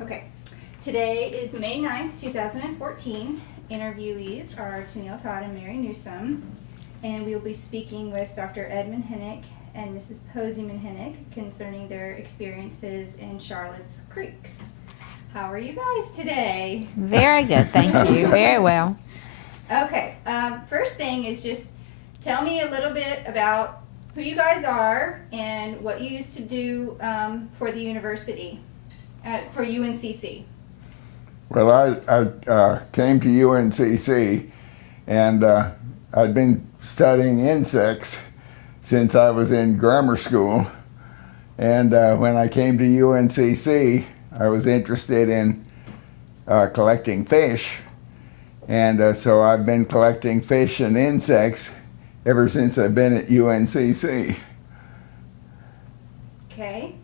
Okay. Today is May 9th, 2014. Interviewees are Tennille Todd and Mary Newsom. And we will be speaking with Dr. Ed Menhenick and Mrs. Posey Menhenick concerning their experiences in Charlotte's Creeks. How are you guys today? Very good, thank you. Very well. Okay. First thing is just tell me a little bit about who you guys are and what you used to do for the university, for UNCC. Well, I came to UNCC, and I'd been studying insects since I was in grammar school. And when I came to UNCC, I was interested in collecting fish. And so I've been collecting fish and insects ever since I've been at UNCC. Okay.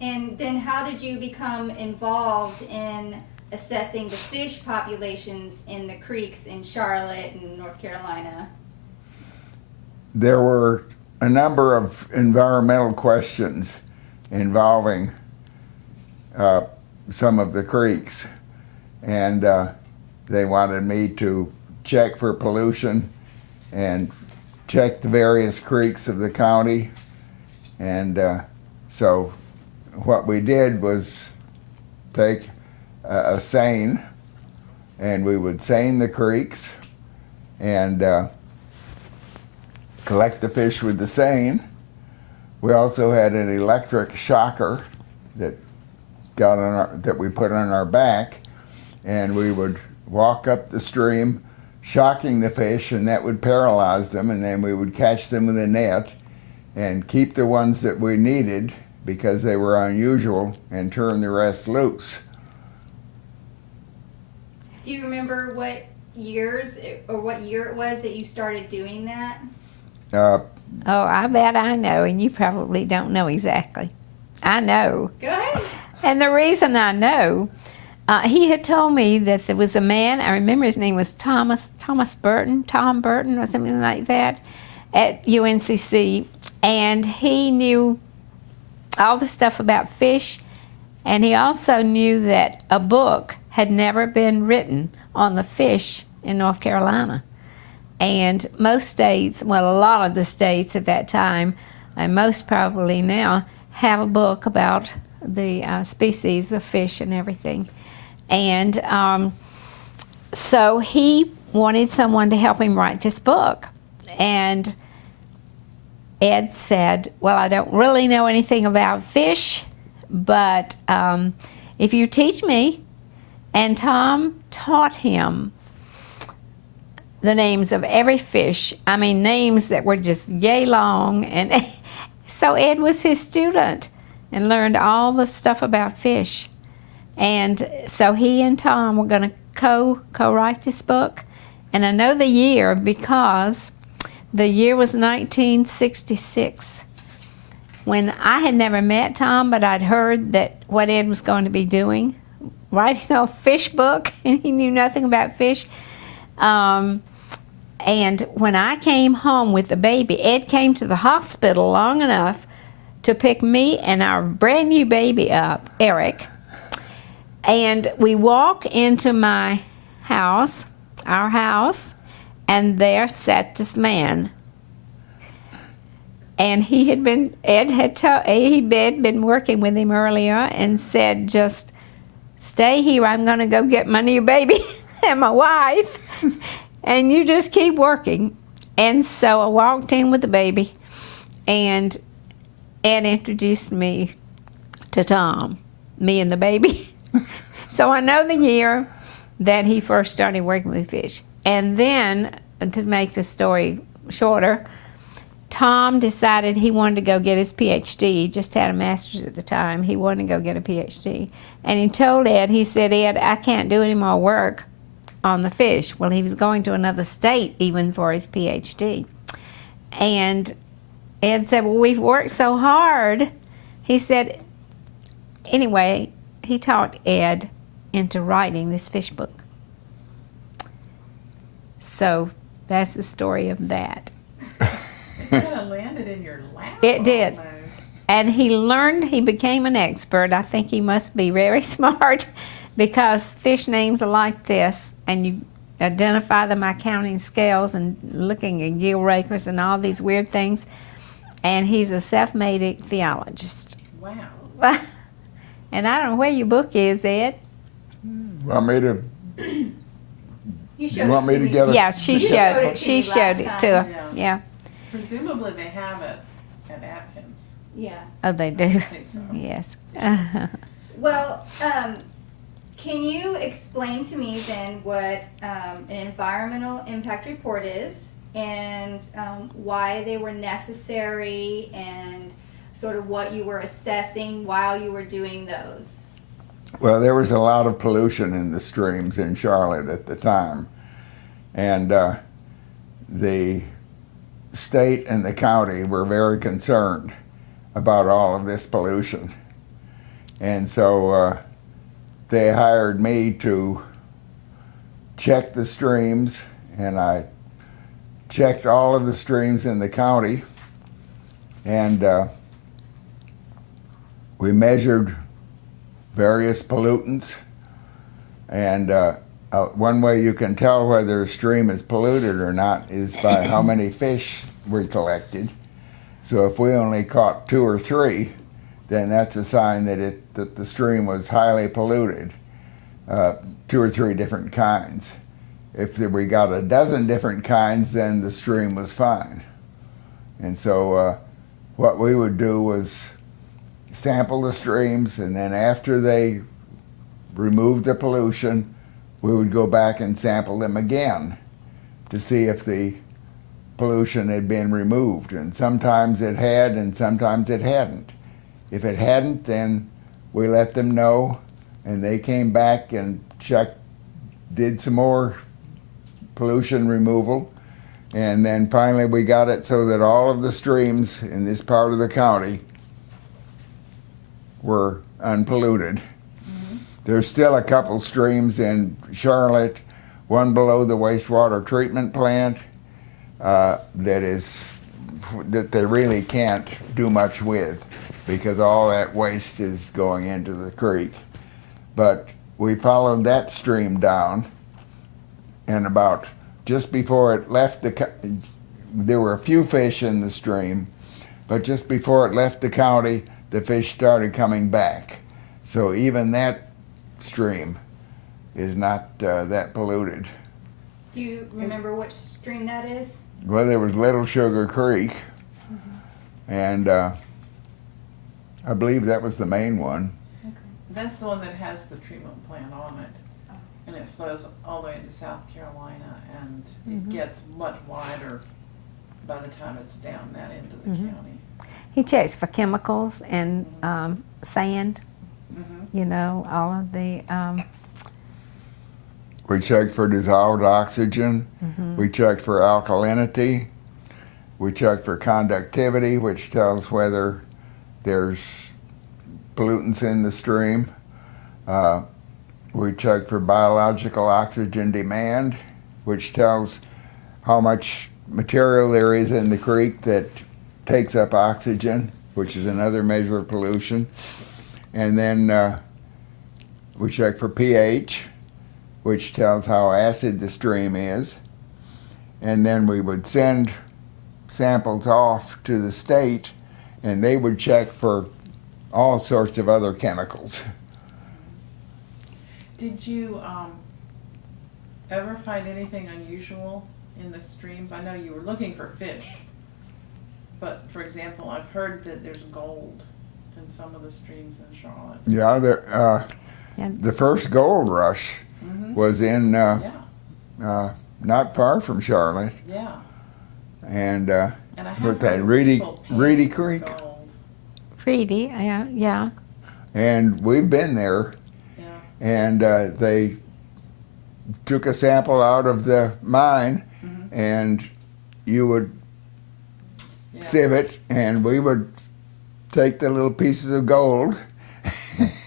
And then how did you become involved in assessing the fish populations in the creeks in Charlotte and North Carolina? There were a number of environmental questions involving some of the creeks, and they wanted me to check for pollution and check the various creeks of the county. And so what we did was take a seine, and we would seine the creeks and collect the fish with the seine. We also had an electric shocker that we put on our back, and we would walk up the stream shocking the fish, and that would paralyze them, and then we would catch them with a net and keep the ones that we needed because they were unusual and turn the rest loose. Do you remember what year it was that you started doing that? Oh, I bet I know, and you probably don't know exactly. I know. Go ahead. And the reason I know, he had told me that there was a man, I remember his name was Tom Burton or something like that, at UNCC, and he knew all the stuff about fish, and he also knew that a book had never been written on the fish in North Carolina. And most states, well, a lot of the states at that time, and most probably now, have a book about the species of fish and everything. And so he wanted someone to help him write this book. And Ed said, well, I don't really know anything about fish, but if you teach me, and Tom taught him the names of every fish. I mean, names that were just yay long. And so Ed was his student and learned all the stuff about fish. And so he and Tom were going to co-write this book. And I know the year because the year was 1966. When I had never met Tom, but I'd heard that what Ed was going to be doing, writing a fish book, and he knew nothing about fish. And when I came home with the baby, Ed came to the hospital long enough to pick me and our brand new baby up, Eric. And we walk into my house, our house, and there sat this man. And Ed had been working with him earlier and said, just stay here, I'm gonna go get my new baby and my wife, and you just keep working. And so I walked in with the baby, and Ed introduced me to Tom, me and the baby. So I know the year that he first started working with fish. And then, to make the story shorter, Tom decided he wanted to go get his PhD. He just had a master's at the time. He wanted to go get a PhD. And he told Ed, he said, Ed, I can't do any more work on the fish. Well, he was going to another state even for his PhD. And Ed said, well, we've worked so hard. He said, anyway, he talked Ed into writing this fish book. So that's the story of that. It kind of landed in your lap. It did. Almost. And he became an expert. I think he must be very smart because fish names are like this, and you identify them by counting scales and looking at gill rakers and all these weird things. And he's a self-made ichthyologist. Wow. And I don't know where your book is, Ed. Want me to? You You want me to get it? Yeah, she You showed it showed to she me showed last it to time. her. Yeah. Presumably they have it at Atkins. Yeah. Oh, they do. I think so. Yes. Well, can you explain to me then what an environmental impact report is, and why they were necessary, and sort of what you were assessing while you were doing those? Well, there was a lot of pollution in the streams in Charlotte at the time, and the state and the county were very concerned about all of this pollution. And so they hired me to check the streams, and I checked all of the streams in the county, and we measured various pollutants. And one way you can tell whether a stream is polluted or not is by how many fish we collected. So if we only caught 2 or 3, then that's a sign that the stream was highly polluted, 2 or 3 different kinds. If we got a dozen different kinds, then the stream was fine. And so what we would do was sample the streams, and then after they removed the pollution, we would go back and sample them again to see if the pollution had been removed. And sometimes it had, and sometimes it hadn't. If it hadn't, then we let them know, and they came back and checked, did some more pollution removal, and then finally we got it so that all of the streams in this part of the county were unpolluted. There's still a couple streams in Charlotte, one below the wastewater treatment plant, that they really can't do much with because all that waste is going into the creek. But we followed that stream down, and about just before it left there were a few fish in the stream, but just before it left the county, the fish started coming back. So even that stream is not that polluted. Do you remember which stream that is? Well, there was Little Sugar Creek, and I believe that was the main one. That's the one that has the treatment plant on it. And it flows all the way into South Carolina, and it gets much wider by the time it's down that end of the county. He checks for chemicals and sand. You know, all of the. We checked for dissolved oxygen. We checked for alkalinity. We checked for conductivity, which tells whether there's pollutants in the stream. We checked for biological oxygen demand, which tells how much material there is in the creek that takes up oxygen, which is another measure of pollution. And then we check for pH, which tells how acid the stream is. And then we would send samples off to the state, and they would check for all sorts of other chemicals. Did you ever find anything unusual in the streams? I know you were looking for fish, but for example, I've heard that there's gold in some of the streams in Charlotte. Yeah, the first gold rush was in not far from Charlotte, Yeah. and And I have with that heard of Reedy people paying Reedy for Creek, gold. Pretty, yeah. and we've been there. Yeah. And they took a sample out of the mine, and you would Yeah. sieve it, and we would take the little pieces of gold.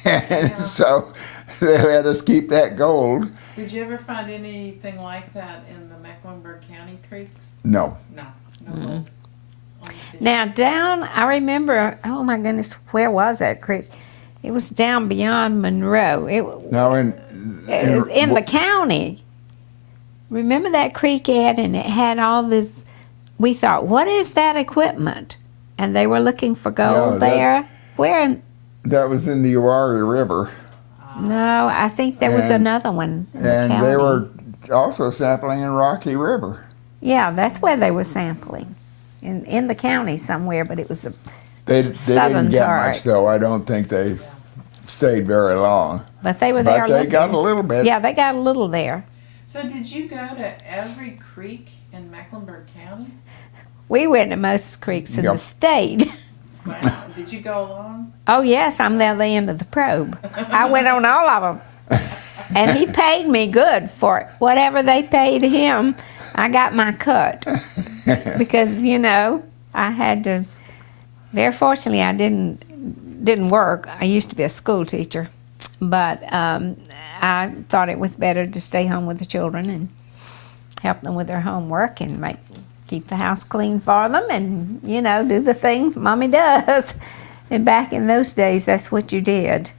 And so they let us keep that gold. Did you ever find anything like that in the Mecklenburg County creeks? No. No. No gold. Now down, I remember, oh my goodness, where was that creek? It was down beyond Monroe. Now It was in the county. Remember that creek, Ed? And it had all this, we thought, what is that equipment? And they were looking for gold there. Where? that was in the Uwharrie River. No, I think there was another one in the And county. they were also sampling in Rocky River. Yeah, that's where they were sampling. In the county somewhere, but it was a They southern didn't get part. much, though. I don't think they stayed very long. But they were there But they looking. got a little bit. Yeah, they got a little there. So did you go to every creek in Mecklenburg County? We went to most creeks in Yep. the state. Wow. Did you go along? Oh yes, I'm there the end of the probe. I went on all of them. And he paid me good for it. Whatever they paid him, I got my cut. Because, you know, I had to, very fortunately I didn't work. I used to be a school teacher. But I thought it was better to stay home with the children and help them with their homework and keep the house clean for them and, you know, do the things Mommy does. And back in those days, that's what you did.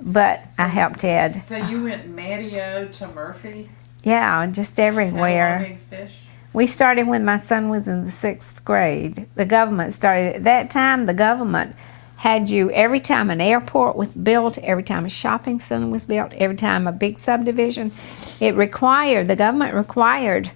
But I helped Ed. So you went Matteo to Murphy? Yeah, just everywhere. Cataloging fish? We started when my son was in the 6th grade. The government started, at that time, the government had you, every time an airport was built, every time a shopping center was built, every time a big subdivision, the government required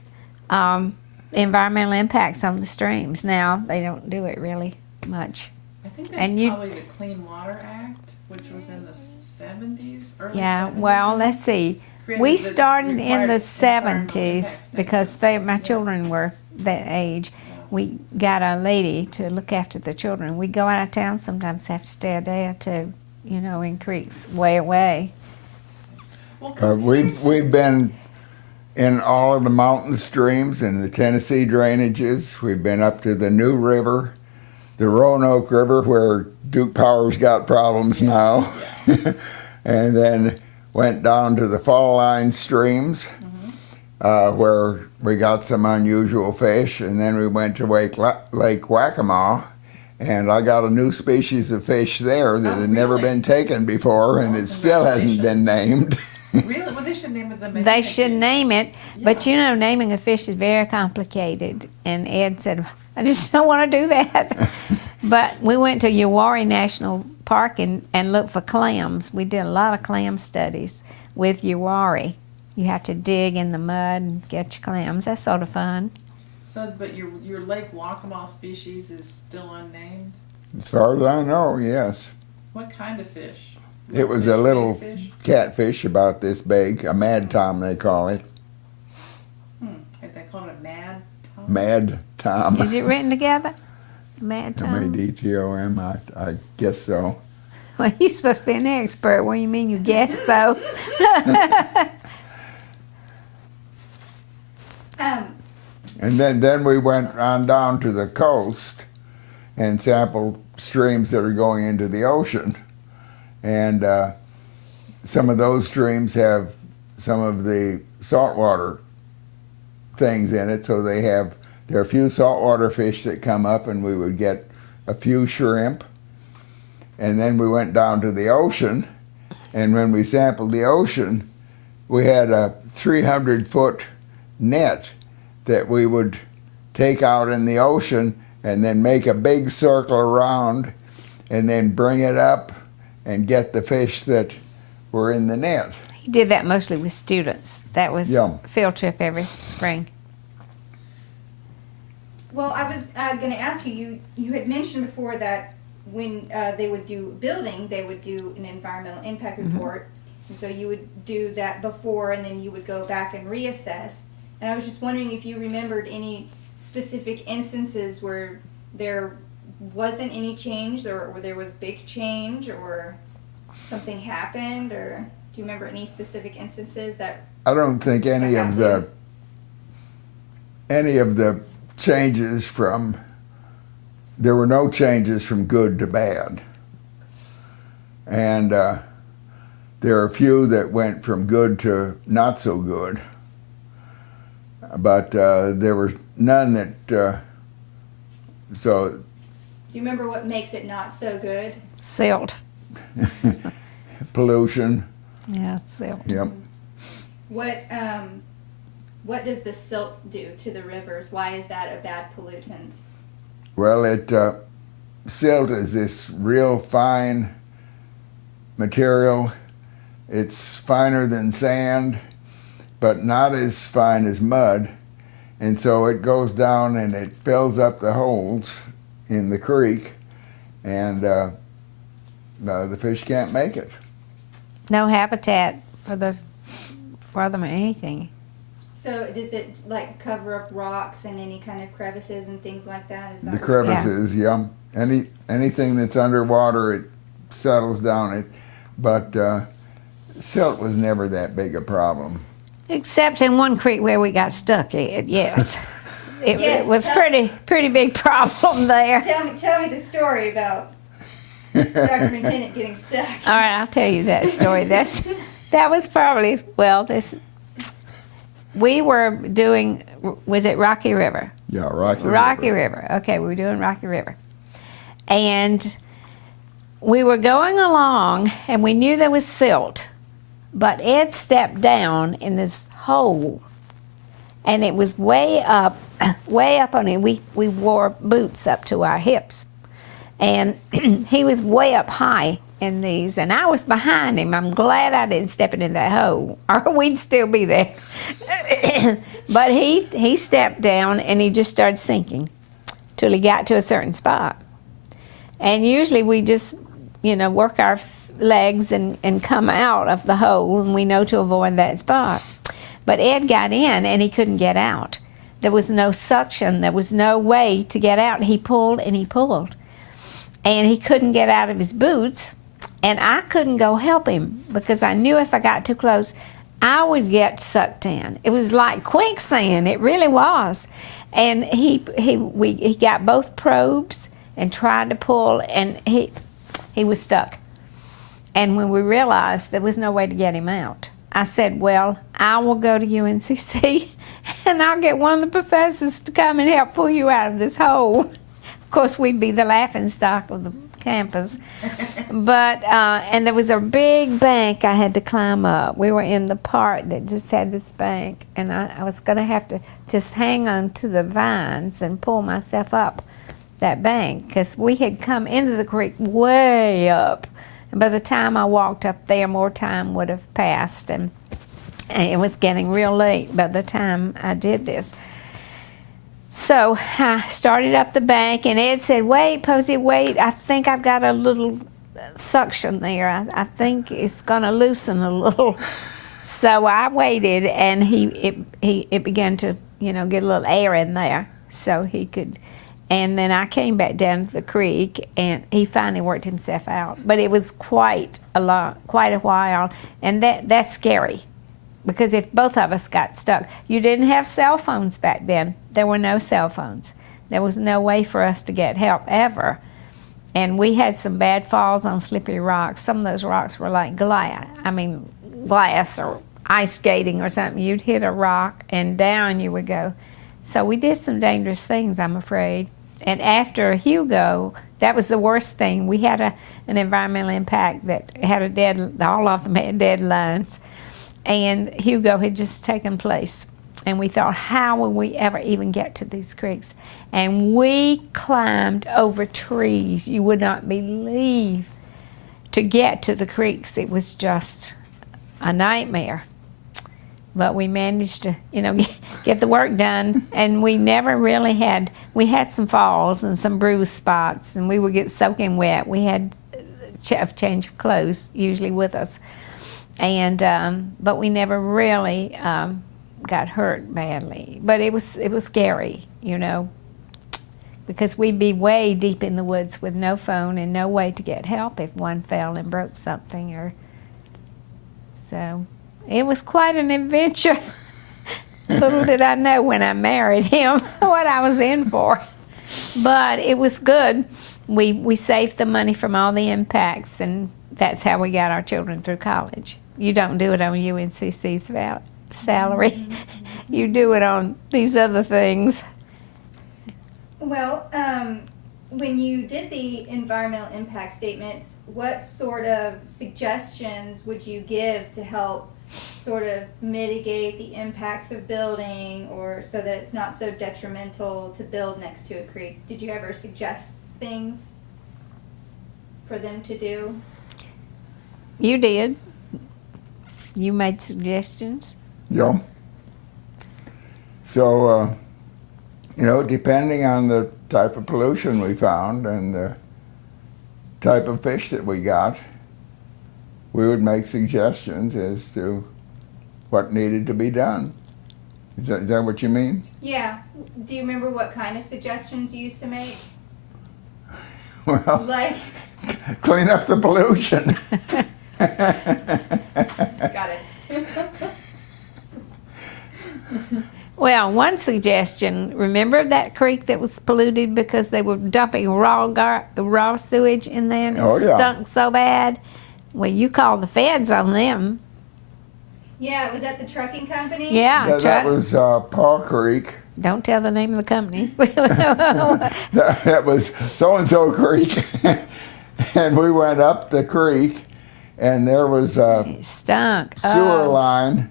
environmental impacts on the streams. Now, they don't do it really much. I think that's And you- probably the Clean Water Act, which was in the 70s, early Yeah, 70s. well, let's see. Created We the started in required the environmental 70s impact because statements. my children were that age. We got a lady to look after the children. We go out of town, sometimes have to stay a day or two, you know, in creeks way away. Well, We've been in all of the mountain streams and the Tennessee drainages. We've been up to the New River, the Roanoke River, where Duke Power's got problems now, and then went down to the fall line streams, where we got some unusual fish, and then we went to Lake Waccamaw, and I got a new species of fish there that Oh, had never really? been taken before, and Oh, it still hasn't been named. really? Well, they should name it the They should Menhenick. name it, but you know, naming a fish is very complicated. And Ed said, I just don't want to do that. But we went to Uwharrie National Park and looked for clams. We did a lot of clam studies with Uwharrie. You have to dig in the mud and get your clams. That's sort of fun. So, but your Lake Waccamaw species is still unnamed? As far as I know, yes. What kind of fish? It was Fish, a little big fish? catfish about this big, a mad tom they call it. They call it a mad tom? Mad tom. Is it written together? Mad Tom? M-A-D-T-O-M, I guess so. Well, you're supposed to be an expert. What do you mean you guess so? And then we went on down to the coast and sampled streams that are going into the ocean. And some of those streams have some of the saltwater things in it, so there are a few saltwater fish that come up, and we would get a few shrimp. And then we went down to the ocean, and when we sampled the ocean, we had a 300-foot net that we would take out in the ocean and then make a big circle around and then bring it up and get the fish that were in the net. He did that mostly with students. That was Yeah. a field trip every spring. Well, I was going to ask you, you had mentioned before that when they would do building, they would do an environmental impact report. And so you would do that before, and then you would go back and reassess. And I was just wondering if you remembered any specific instances where there wasn't any change, or where there was big change, or something happened, or do you remember any specific instances that? I don't think any of the changes there were no changes from good to bad. And there are a few that went from good to not so good. But there were none that So Do you remember what makes it not so good? Silt. pollution. Yeah, silt. Yep. What does the silt do to the rivers? Why is that a bad pollutant? Well, silt is this real fine material. It's finer than sand, but not as fine as mud. And so it goes down and it fills up the holes in the creek, and the fish can't make it. No habitat for them or anything. So does it like cover up rocks and any kind of crevices and things like that? Is that The what- crevices, yeah. Anything that's underwater, it settles down it. But silt was never that big a problem. Except in one creek where we got stuck in, yes. It Yes, was tell- pretty big problem there. Tell me the story about Dr. Menhenick getting stuck. All right, I'll tell you that story. That was probably, we were doing, was it Rocky River? Yeah, Rocky Rocky River. River. Okay, we were doing Rocky River. And we were going along, and we knew there was silt, but Ed stepped down in this hole, and it was way up on it. We wore boots up to our hips, and he was way up high in these, and I was behind him. I'm glad I didn't step into that hole, or we'd still be there. But he stepped down, and he just started sinking till he got to a certain spot. And usually we just, work our legs and come out of the hole, and we know to avoid that spot. But Ed got in, and he couldn't get out. There was no suction. There was no way to get out. He pulled and he pulled. And he couldn't get out of his boots, and I couldn't go help him because I knew if I got too close, I would get sucked in. It was like quicksand. It really was. And he got both probes and tried to pull, and he was stuck. And when we realized there was no way to get him out, I said, well, I will go to UNCC and I'll get one of the professors to come and help pull you out of this hole. Of course, we'd be the laughingstock of the campus. But, and there was a big bank I had to climb up. We were in the park that just had this bank, and I was going to have to just hang on to the vines and pull myself up that bank, because we had come into the creek way up. And by the time I walked up there, more time would have passed, and it was getting real late by the time I did this. So I started up the bank, and Ed said, wait, Posey, wait, I think I've got a little suction there. I think it's going to loosen a little. So I waited, and it began to, get a little air in there so he could. And then I came back down to the creek, and he finally worked himself out. But it was quite a while, and that's scary, because if both of us got stuck, you didn't have cell phones back then. There were no cell phones. There was no way for us to get help ever. And we had some bad falls on slippery rocks. Some of those rocks were like glass or ice skating or something. You'd hit a rock, and down you would go. So we did some dangerous things, I'm afraid. And after Hugo, that was the worst thing. We had an environmental impact that had all of them had deadlines. And Hugo had just taken place. And we thought, how will we ever even get to these creeks? And we climbed over trees. You would not believe, to get to the creeks. It was just a nightmare. But we managed to, get the work done, and we never really we had some falls and some bruised spots, and we would get soaking wet. We had a change of clothes usually with us, and but we never really got hurt badly. But it was scary, because we'd be way deep in the woods with no phone and no way to get help if one fell and broke something, so. It was quite an adventure. Little did I know when I married him what I was in for. But it was good. We saved the money from all the impacts, and that's how we got our children through college. You don't do it on UNCC's salary. You do it on these other things. Well, when you did the environmental impact statements, what sort of suggestions would you give to help sort of mitigate the impacts of building, or so that it's not so detrimental to build next to a creek? Did you ever suggest things for them to do? You did. You made suggestions. Yeah. So, depending on the type of pollution we found and the type of fish that we got, we would make suggestions as to what needed to be done. Is that what you mean? Yeah. Do you remember what kind of suggestions you used to make? Well, Like, clean up the pollution. got it. Well, one suggestion, remember that creek that was polluted because they were dumping raw sewage in there and it Oh, yeah. stunk so bad? Well, you called the feds on them. Yeah, was that the trucking company? Yeah, That was Paw Creek. don't tell the name of the company. That was so-and-so Creek. And we went up the creek, and there was a It stunk. sewer Oh. line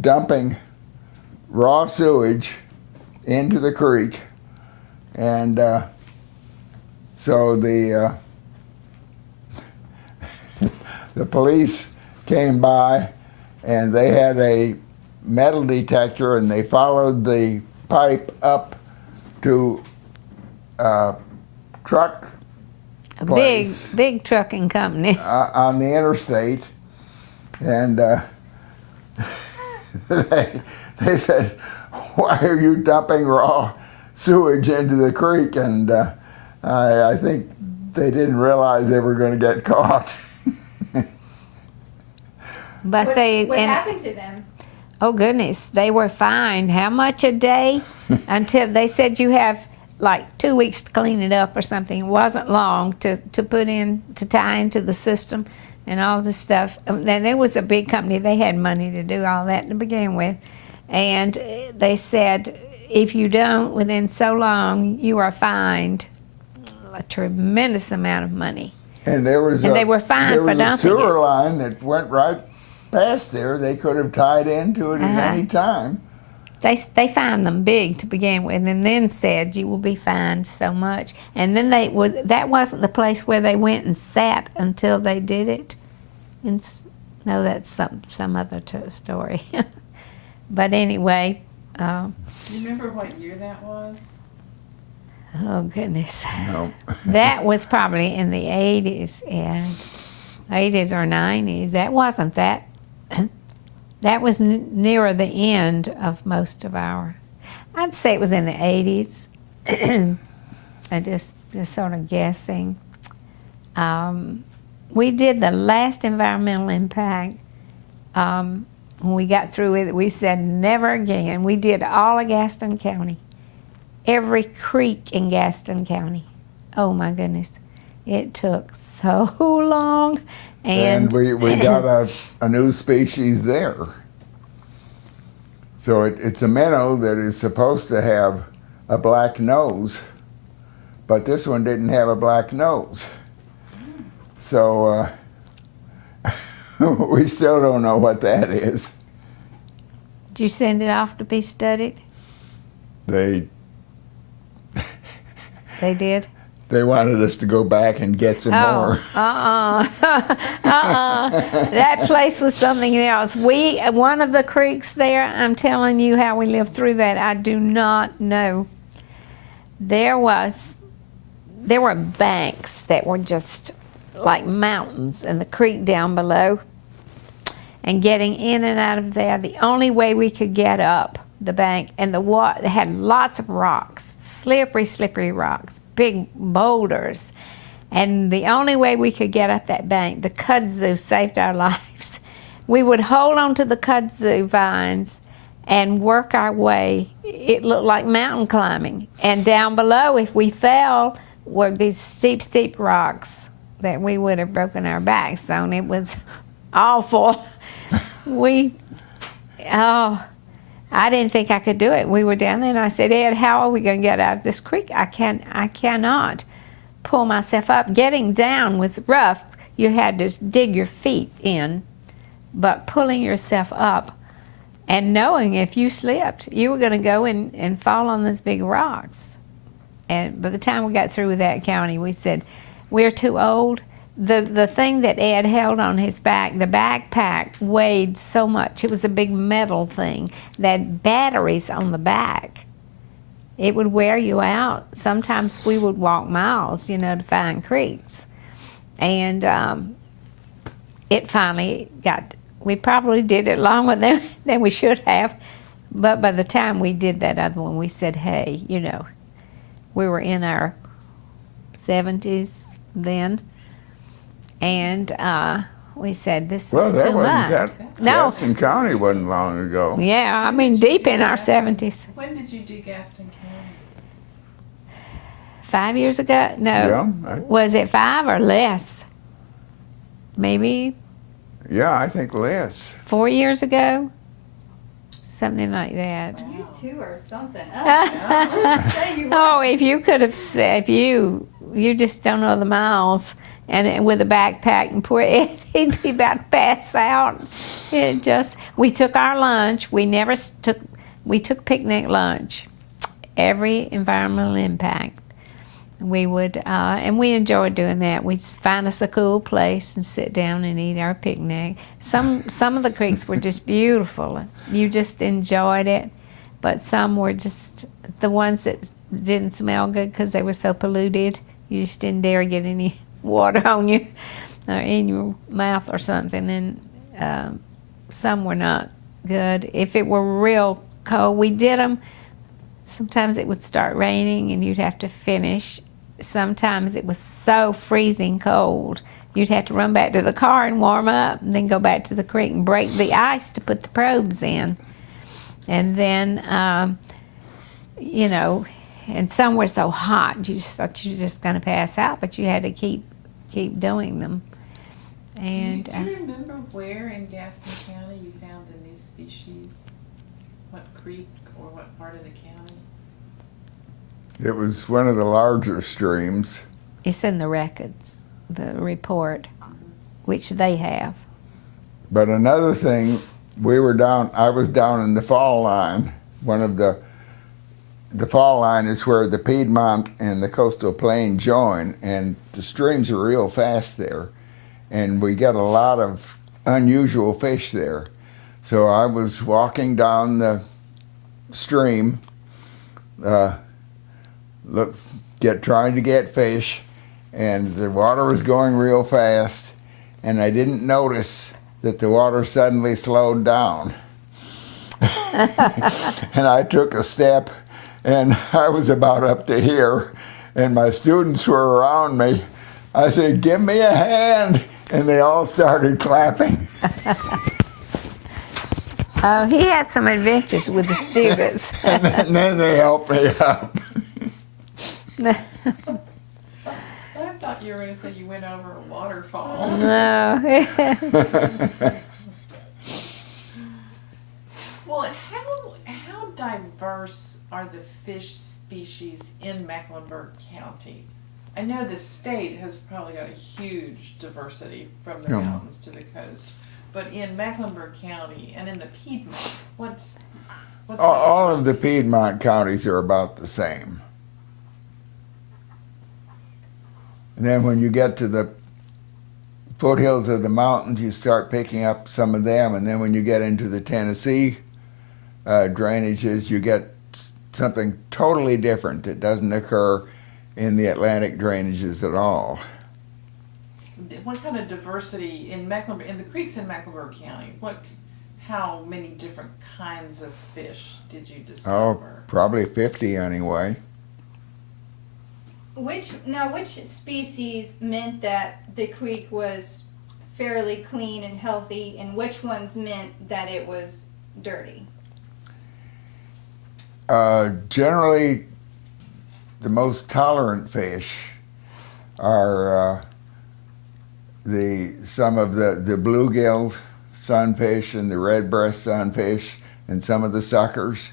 dumping raw sewage into the creek. And so the police came by, and they had a metal detector, and they followed the pipe up to a truck A place big trucking company. on the interstate, and they said, "Why are you dumping raw sewage into the creek?" And I think they didn't realize they were going to get caught. But What and happened to them? oh goodness, they were fined how much a day? Until they said you have like 2 weeks to clean it up or something. It wasn't long to put in, to tie into the system and all this stuff. Then there was a big company, they had money to do all that to begin with. And they said, if you don't within so long, you are fined a tremendous amount of money. And there was And they were fined there for was a dumping sewer it. line that went right past there. They could have tied into it at any time. They fined them big to begin with, and then said you will be fined so much. And then that wasn't the place where they went and sat until they did it. No, that's some other story. But anyway, Do you remember what year that was? oh goodness, No. that was probably in the 80s and 80s or 90s. That wasn't that. That was nearer the end of most of I'd say it was in the 80s. I just sort of guessing. We did the last environmental impact. When we got through with it, we said never again. We did all of Gaston County, every creek in Gaston County. Oh my goodness, it took so long. And we got a new species there. So it's a minnow that is supposed to have a black nose, but this one didn't have a black nose. So we still don't know what that is. Did you send it off to be studied? They did? They wanted us to go back and get some more. That place was something else. One of the creeks there, I'm telling you how we lived through that, I do not know. There were banks that were just like mountains and the creek down below. And getting in and out of there, the only way we could get up the bank, and the water had lots of rocks, slippery rocks, big boulders. And the only way we could get up that bank, the kudzu saved our lives. We would hold on to the kudzu vines and work our way. It looked like mountain climbing. And down below, if we fell, were these steep rocks that we would have broken our backs on. It was awful. I didn't think I could do it. We were down there, and I said, Ed, how are we going to get out of this creek? I cannot pull myself up. Getting down was rough. You had to dig your feet in, but pulling yourself up and knowing if you slipped, you were going to go and fall on those big rocks. And by the time we got through with that county, we said, we're too old. The thing that Ed held on his back, the backpack, weighed so much. It was a big metal thing that had batteries on the back. It would wear you out. Sometimes we would walk miles, to find creeks. And it finally we probably did it longer than we should have. But by the time we did that other one, we said, hey, we were in our 70s then. And we said, this is too much. Well, that wasn't Gaston County wasn't long ago. Yeah, I mean, deep in our 70s. When did you do Gaston County? 5 years ago? No. Yeah. Was it 5 or less? Maybe Yeah, I think less. 4 years ago? Something like that. You two are something else. I'll tell you what. Oh, if you could have said, if you just don't know the miles, and with a backpack, and poor Ed, he'd be about to pass out. We took our lunch. We took picnic lunch. Every environmental impact. We would, and we enjoyed doing that. We'd find us a cool place and sit down and eat our picnic. Some of the creeks were just beautiful. You just enjoyed it, but some were just the ones that didn't smell good because they were so polluted. You just didn't dare get any water on you or in your mouth or something. And some were not good. If it were real cold, we did them. Sometimes it would start raining and you'd have to finish. Sometimes it was so freezing cold, you'd have to run back to the car and warm up, and then go back to the creek and break the ice to put the probes in. And then, and some were so hot, you just thought you were just going to pass out, but you had to keep doing them. And do you remember where in Gaston County you found the new species? What creek or what part of the county? It was one of the larger streams. it's in the records, the report, which they have. But another thing, I was down in the fall line. One of the fall line is where the Piedmont and the coastal plain join, and the streams are real fast there. And we get a lot of unusual fish there. So I was walking down the stream, trying to get fish, and the water was going real fast, and I didn't notice that the water suddenly slowed down. And I took a step, and I was about up to here, and my students were around me. I said, "Give me a hand," and they all started clapping. Oh, he had some adventures with the students. And then they helped me up. I thought you were going to say you went over a waterfall. No. Well, how diverse are the fish species in Mecklenburg County? I know the state has probably got a huge diversity from the mountains to the coast, but in Mecklenburg County and in the Piedmont, what's All of the Piedmont counties are about the same. And then when you get to the foothills of the mountains, you start picking up some of them. And then when you get into the Tennessee drainages, you get something totally different that doesn't occur in the Atlantic drainages at all. What kind of diversity in the creeks in Mecklenburg County? How many different kinds of fish did you discover? Oh, probably 50 anyway. Which species meant that the creek was fairly clean and healthy, and which ones meant that it was dirty? Generally, the most tolerant fish are some of the bluegill sunfish and the red breast sunfish. and some of the suckers.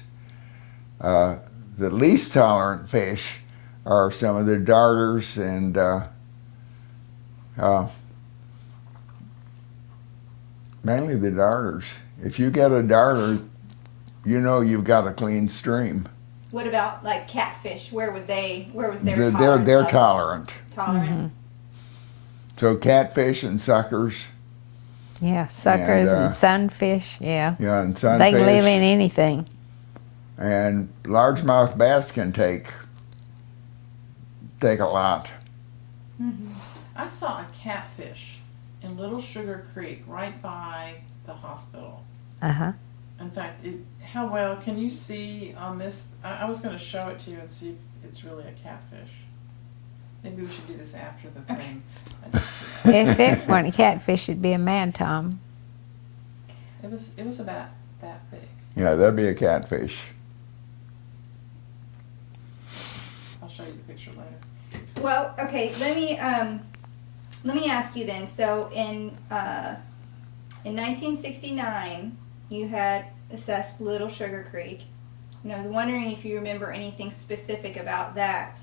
The least tolerant fish are some of the darters and mainly the darters. If you get a darter, you know you've got a clean stream. What about like catfish? Where was their They're tolerance level? tolerant. Tolerant. So catfish and suckers, Yeah, suckers And, and sunfish, yeah. yeah, and They sunfish. can live in anything. And largemouth bass can take a lot. I saw a catfish in Little Sugar Creek right by the hospital. Uh-huh. In fact, how well can you see on this? I was going to show it to you and see if it's really a catfish. Maybe we should do this after the thing. If it weren't a catfish, it'd be a mad tom. It was about that big. Yeah, that'd be a catfish. I'll show you the picture later. Well, okay. Let me ask you then. So in 1969, you had assessed Little Sugar Creek, and I was wondering if you remember anything specific about that.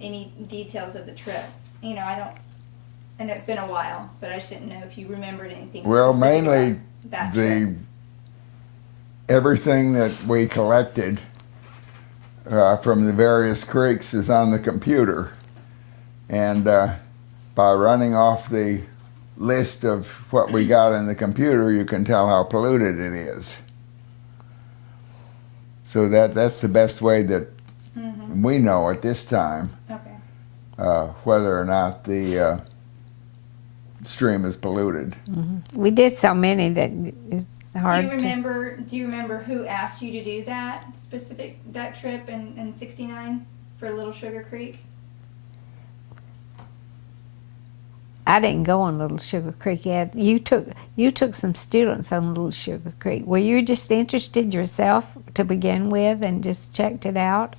Any details of the trip? You know, I know it's been a while, but I just didn't know if you remembered anything. Well, specific mainly about that trip. everything that we collected from the various creeks is on the computer, and by running off the list of what we got in the computer, you can tell how polluted it is. So that's the best way that we know at this time Okay. whether or not the stream is polluted. We did so many that it's hard Do you remember who asked you to do that trip in '69 for Little Sugar Creek? I didn't go on Little Sugar Creek yet. You took some students on Little Sugar Creek. Were you just interested yourself to begin with and just checked it out?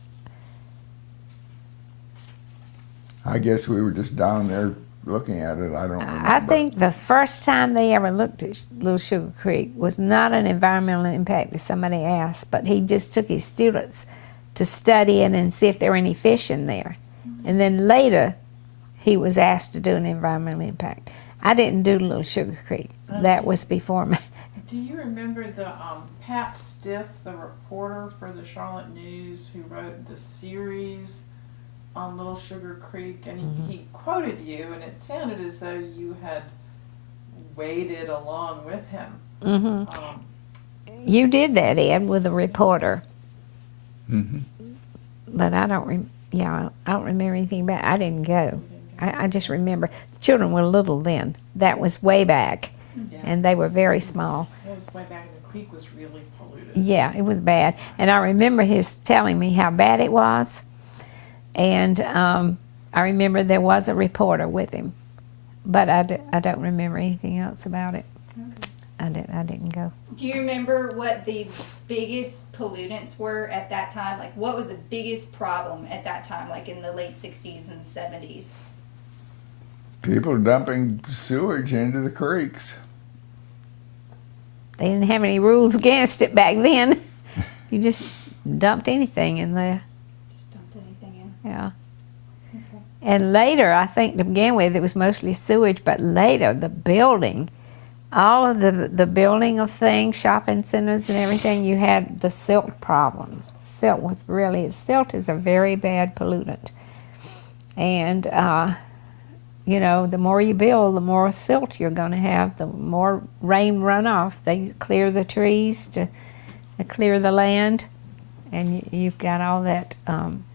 I guess we were just down there looking at it. I don't remember. I think the first time they ever looked at Little Sugar Creek was not an environmental impact that somebody asked, but he just took his students to study it and see if there were any fish in there. And then later, he was asked to do an environmental impact. I didn't do Little Sugar Creek. That was before me. Do you remember the Pat Stiff, the reporter for the Charlotte News, who wrote the series on Little Sugar Creek? And he quoted you, and it sounded as though you had waded along with him. You did that, Ed, with a reporter. Mm-hmm. But I don't remember anything about it. I didn't go. I just remember the children were little then. That was way back, and they were very small. That was way back, and the creek was really polluted. Yeah, it was bad. And I remember his telling me how bad it was. And I remember there was a reporter with him. But I don't remember anything else about it. Okay. I didn't go. Do you remember what the biggest pollutants were at that time? Like, what was the biggest problem at that time, like in the late 60s and 70s? People dumping sewage into the creeks. They didn't have any rules against it back then. You just dumped anything in there. Just dumped anything in. Yeah. Okay. And later, I think to begin with, it was mostly sewage, but later, the building, all of the building of things, shopping centers and everything, you had the silt problem. Silt is a very bad pollutant. And, the more you build, the more silt you're going to have, the more rain runoff. They clear the trees to clear the land, and you've got all that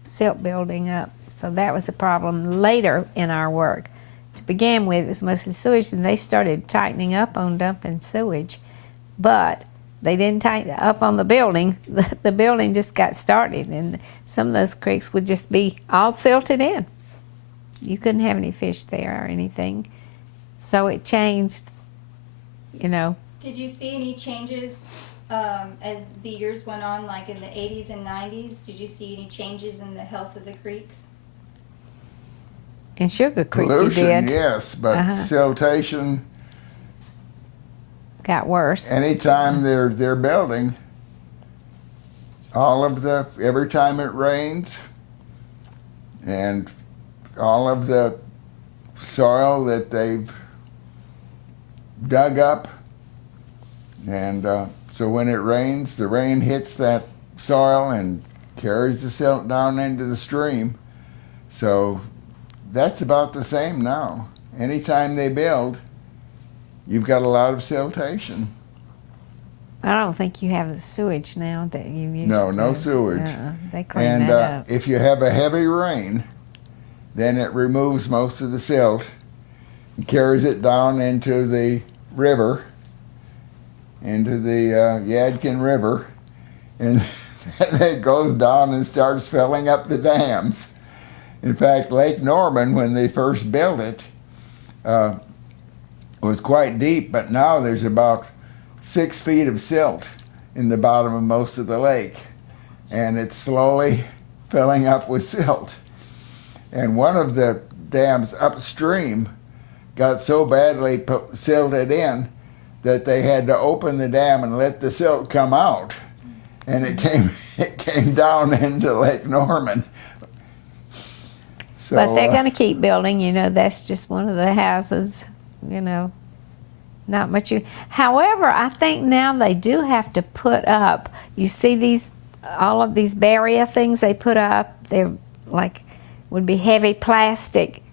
silt building up. So that was a problem later in our work. To begin with, it was mostly sewage, and they started tightening up on dumping sewage. But they didn't tighten up on the building. The building just got started, and some of those creeks would just be all silted in. You couldn't have any fish there or anything. So it changed, Did you see any changes as the years went on, like in the 80s and 90s? Did you see any changes in the health of the creeks? In Sugar Creek Pollution, you did. yes, but siltation, got worse. Anytime they're building, every time it rains, and all of the soil that they've dug up, and so when it rains, the rain hits that soil and carries the silt down into the stream. So that's about the same now. Anytime they build, you've got a lot of siltation. I don't think you have the sewage now that you used No, to. no sewage. They clean And that up. if you have a heavy rain, then it removes most of the silt and carries it down into the river, into the Yadkin River, and then it goes down and starts filling up the dams. In fact, Lake Norman, when they first built it, was quite deep, but now there's about 6 feet of silt in the bottom of most of the lake, and it's slowly filling up with silt. And one of the dams upstream got so badly silted in that they had to open the dam and let the silt come out, and it came down into Lake Norman. So, But they're going to keep building. You know, that's just one of the houses. You know, not much. However, I think now they do have to put up. You see all of these barrier things they put up. They're like would be heavy plastic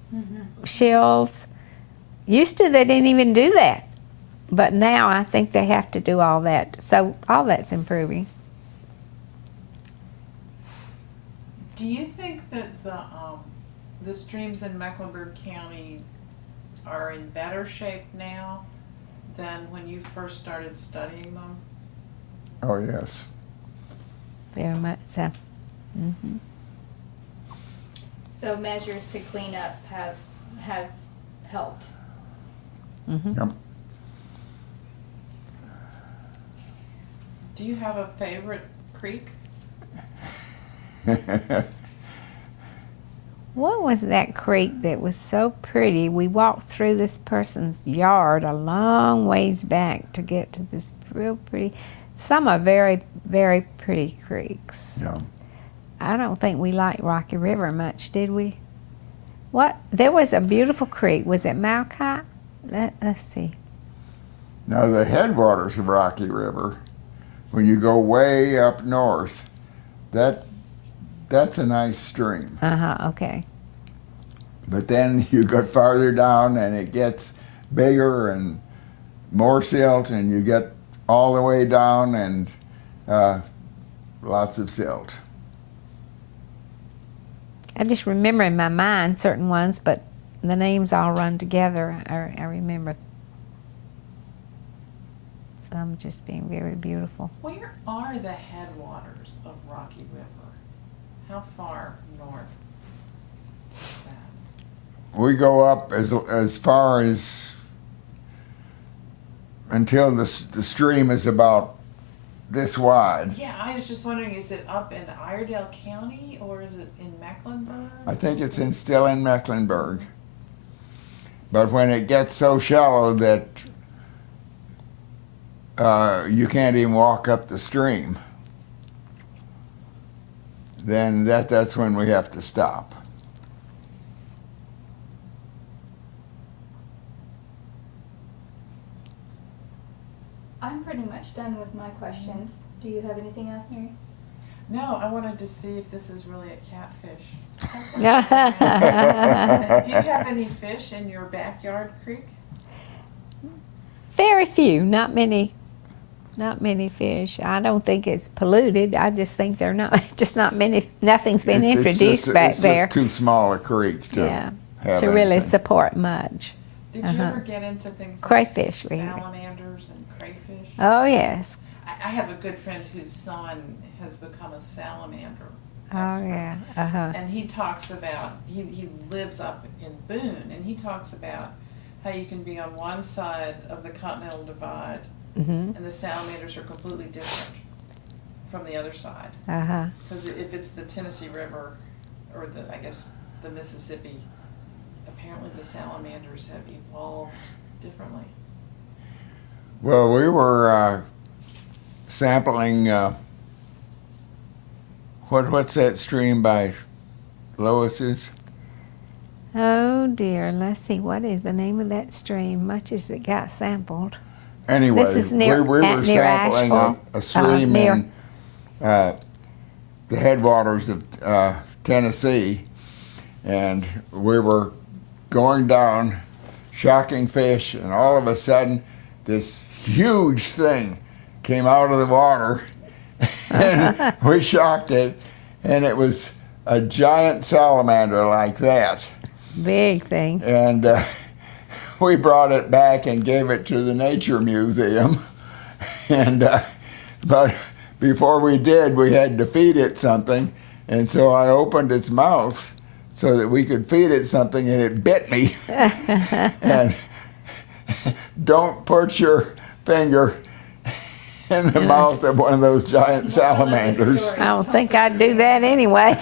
shields. Used to they didn't even do that, but now I think they have to do all that. So all that's improving. Do you think that the streams in Mecklenburg County are in better shape now than when you first started studying them? oh yes. Very much so. So measures to clean up have helped. Yep. Do you have a favorite creek? What was that creek that was so pretty? We walked through this person's yard a long ways back to get to this real pretty. Some are very, very pretty creeks. Yeah. I don't think we liked Rocky River much, did we? What? There was a beautiful creek. Was it Malcott? Let's see. Now the headwaters of Rocky River, when you go way up north, that's a nice stream. Okay. But then you go farther down and it gets bigger and more silt, and you get all the way down and lots of silt. I just remember in my mind certain ones, but the names all run together. I remember some just being very beautiful. Where are the headwaters of Rocky River? How far north is that? We go up as far as until the stream is about this wide. Yeah, I was just wondering, is it up in Iredell County or is it in Mecklenburg? I think it's still in Mecklenburg. But when it gets so shallow that you can't even walk up the stream, then that's when we have to stop. I'm pretty much done with my questions. Do you have anything else, Mary? No, I wanted to see if this is really a catfish. Do you have any fish in your backyard creek? Very few, not many fish. I don't think it's polluted. I just think they're not, just not many, nothing's been introduced back there. It's just too small a creek to have to really anything. support much. Did you ever get into things Crayfish, like really. salamanders and crayfish? Oh, yes. I have a good friend whose son has become a salamander Oh, expert. yeah. And he talks about, he lives up in Boone, and he talks about how you can be on one side of the Continental Divide and the salamanders are completely different from the other side. Because if it's the Tennessee River or I guess the Mississippi, apparently the salamanders have evolved differently. Well, we were sampling, what's that stream by Lois's? Oh dear, let's see, what is the name of that stream? Much as it got sampled. Anyway, This is near- we were near sampling Asheville. a stream Near- in the headwaters of Tennessee, and we were going down, shocking fish, and all of a sudden, this huge thing came out of the water, and we shocked it, and it was a giant salamander like that. Big thing. And we brought it back and gave it to the Nature Museum. And but before we did, we had to feed it something, and so I opened its mouth so that we could feed it something, and it bit me. And don't put your finger in the mouth of one of those giant salamanders. I don't think I'd do that anyway.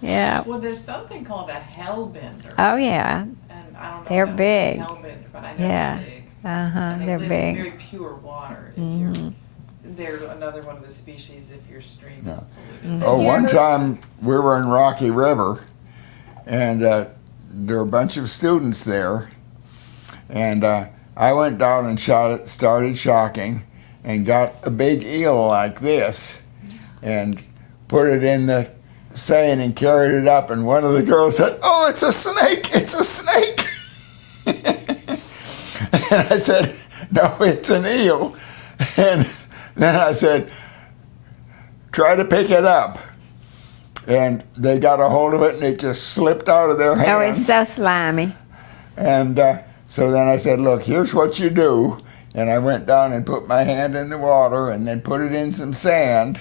Yeah. Well, there's something called a hellbender. Oh yeah. And I don't know They're if big. that's a hellbender, but I know Yeah. they're big. Uh-huh. And They're they live in big. very pure water. If they're another one of the species if your stream is polluted. Oh, do you one ever- time we were in Rocky River, and there were a bunch of students there, and I went down and started shocking, and got a big eel like this, and put it in the seine and carried it up, and one of the girls said, "Oh, it's a snake! It's a snake!" And I said, "No, it's an eel." And then I said, "Try to pick it up." And they got a hold of it, and it just slipped out of their hands. Oh, it's so slimy. And so then I said, "Look, here's what you do." And I went down and put my hand in the water, and then put it in some sand,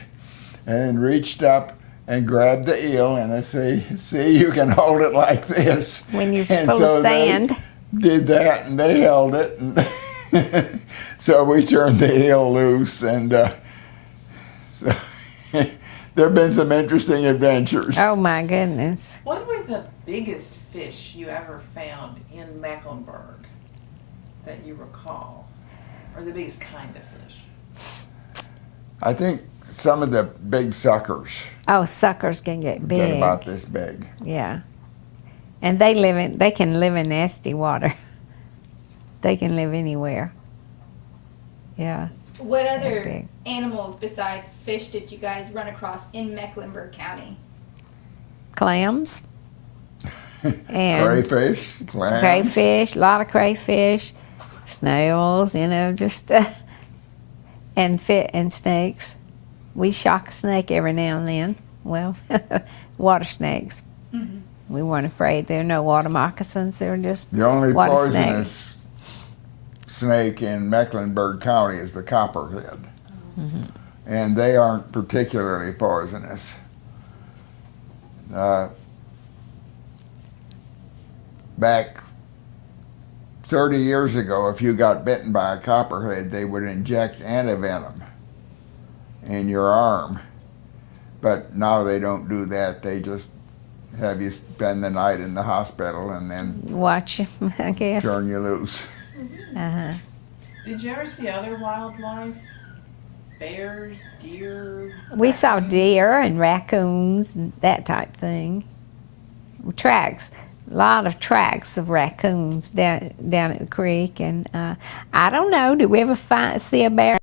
and then reached up and grabbed the eel, and I say, "See, you can hold it like this." When you're And full so of they sand. did that, and they held it. And so we turned the eel loose, and so there have been some interesting adventures. Oh my goodness. What were the biggest fish you ever found in Mecklenburg that you recall? Or the biggest kind of fish? I think some of the big suckers Oh, suckers can get get big. about this big. Yeah. And they can live in nasty water. They can live anywhere. Yeah. What They're other big. animals besides fish did you guys run across in Mecklenburg County? Clams. And Crayfish, clams. crayfish, a lot of crayfish, snails, just and snakes. We shock a snake every now and then. Well, water snakes. Mm-hmm. We weren't afraid. There were no water moccasins. They were just The only water poisonous snake in Mecklenburg County is the copperhead. And they aren't particularly poisonous. Back 30 years ago, if you got bitten by a copperhead, they would inject antivenom in your arm. But now they don't do that. They just have you spend the night in the hospital and then watch, I guess. turn you loose. Uh-huh. Did you ever see other wildlife? Bears, deer? We saw deer and raccoons and that type thing. Tracks, a lot of tracks of raccoons down at the creek, and I don't know. Did we ever see a bear